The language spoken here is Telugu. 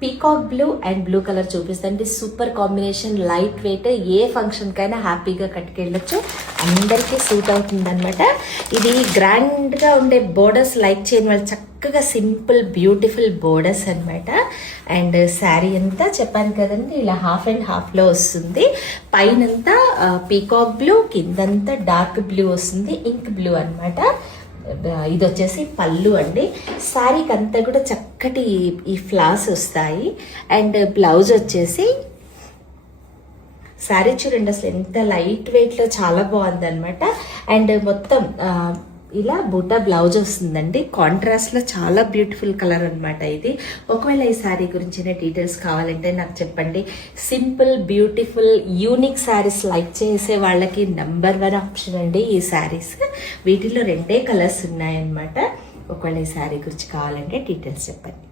Peacock blue and blue colour చూపిస్తాను. సూపర్ కాంబినేషన్, లైట్ వెయిట్, ఏ ఫంక్షన్కైనా హ్యాపీగా కట్టుకెళ్ళొచ్చు, అందరికీ సూట్ అవుతుంది అనమాట. ఇది గ్రాండ్గా ఉండే బోర్డర్స్ లైక్ చేయని వాళ్ళు చక్కగా సింపుల్ బ్యూటిఫుల్ బోర్డర్స్ అనమాట. అండ్ శారీ అంతా చెప్పాను కదండి ఇలా హాఫ్ అండ్ హాఫ్లో వస్తుంది. పైనంతా పీకాక్ బ్లూ, కిందంతా డార్క్ బ్లూ వస్తుంది, ఇంక్ బ్లూ అనమాట. ఇది వచ్చేసి పళ్ళు అండి. శారీకి అంతా కూడా చక్కటి ఈ ఫ్లాస్ వస్తాయి. అండ్ బ్లౌజ్ వచ్చేసి శారీ చూడండి అసలు ఎంత లైట్ వెయిట్లో చాలా బాగుంది అనమాట. అండ్ మొత్తం ఇలా బూటా బ్లౌజ్ వస్తుందండి. కాంట్రాస్ట్లో చాలా బ్యూటిఫుల్ కలర్ అనమాట ఇది. ఒకవేళ ఈ శారీ గురించిన డీటెయిల్స్ కావాలంటే నాకు చెప్పండి. Simple beautiful unique saris like చేసే వాళ్ళకి నెంబర్ 1 ఆప్షన్ అండి ఈ శారీస్. వీటిలో 2 కలర్స్ ఉన్నాయన్నమాట. ఒకవేళ ఈ శారీ గురించి కావాలంటే డీటెయిల్స్ చెప్పండి.